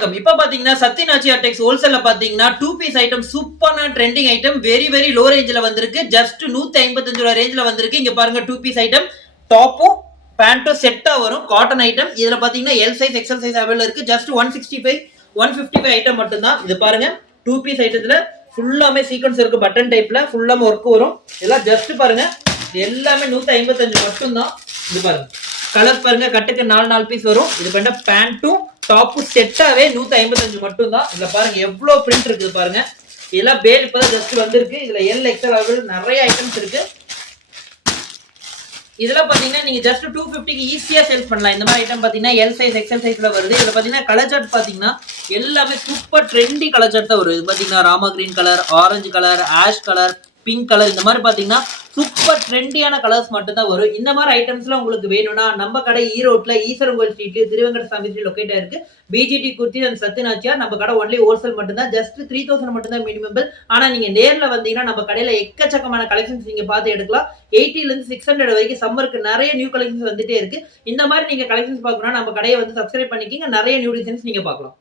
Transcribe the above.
வணக்கம். இப்ப பாத்தீங்கன்னா சத்யநாச்சி டெக்ஸ் ஹோல்சேல்ல பாத்தீங்கன்னா 2 பீஸ் ஐட்டம் சூப்பரான ட்ரெண்டிங் ஐட்டம் வெரி லோ ரேஞ்சில வந்திருக்கு. ஜஸ்ட் 155 ரூபாய் ரேஞ்சில வந்திருக்கு. இங்க பாருங்க 2 பீஸ் ஐட்டம் டாப்பும் பேண்ட்டும் செட்டா வரும் காட்டன் ஐட்டம். இதுல பாத்தீங்கன்னா L size XL size available இருக்கு. ஜஸ்ட் 155 ஐட்டம் மட்டும் தான். இது பாருங்க 2 பீஸ் ஐட்டத்துல ஃபுல்லாமே சீக்வென்ஸ் இருக்கு. பட்டன் டைப்ல ஃபுல்லாமே ஒர்க் வரும். இதெல்லாம் ஜஸ்ட் பாருங்க எல்லாமே 155 மட்டும் தான். இது பாருங்க கலர் பாருங்க கட்டுக்கு 4 பீஸ் வரும். இது பண்ண பேண்ட்டும் டாப்பு செட்டாவே 155 மட்டும் தான். இதுல பாருங்க எவ்வளவு பிரிண்ட் இருக்குது பாருங்க. இதெல்லாம் பேல் இப்பதான் ஜஸ்ட் வந்திருக்கு. இதுல எல் எக்ஸ்எல் அவைலபிள் நிறைய ஐட்டம்ஸ் இருக்கு. இதெல்லாம் பாத்தீங்கன்னா நீங்க ஜஸ்ட் 250க்கு ஈஸியா சேல்ஸ் பண்ணலாம். இந்த மாதிரி ஐட்டம் பாத்தீங்கன்னா எல் சைஸ் எக்ஸ்எல் சைஸ்ல வருது. இதுல பாத்தீங்கன்னா கலர் சார்ட் பாத்தீங்கன்னா எல்லாமே சூப்பர் ட்ரெண்டி கலர் சார்ட் தான் வரும். இது பாத்தீங்கன்னா Rama green colour, orange colour, ash colour, pink colour, இந்த மாதிரி பாத்தீங்கன்னா சூப்பர் ட்ரெண்டியான கலர்ஸ் மட்டும் தான் வரும். இந்த மாதிரி ஐட்டம்ஸ்லாம் உங்களுக்கு வேணும்னா நம்ம கடை ஈரோட்ல ஈஸ்வரங்கோயில் ஸ்ட்ரீட் திருவெங்கட சாமி ஸ்ட்ரீட் லொகேட் ஆயிருக்கு. பிஜிடி குர்த்தி அண்ட் சத்யநாச்சியார் நம்ம கடை ஒன்லி ஹோல்சேல் மட்டும் தான். ஜஸ்ட் 3000 மட்டும் தான் மினிமம் பில். ஆனா நீங்க நேர்ல வந்தீங்கன்னா நம்ம கடையில எக்கச்சக்கமான கலெக்ஷன்ஸ் நீங்க பார்த்து எடுக்கலாம். 80 ல இருந்து 600 வரைக்கும் சம்மருக்கு நிறைய நியூ கலெக்ஷன்ஸ் வந்துட்டே இருக்கு. இந்த மாதிரி நீங்க கலெக்ஷன்ஸ் பார்க்கணும்னா நம்ம கடையை வந்து சப்ஸ்கிரைப் பண்ணிக்கிங்க. நிறைய நியூ டிசைன்ஸ் நீங்க பார்க்கலாம்.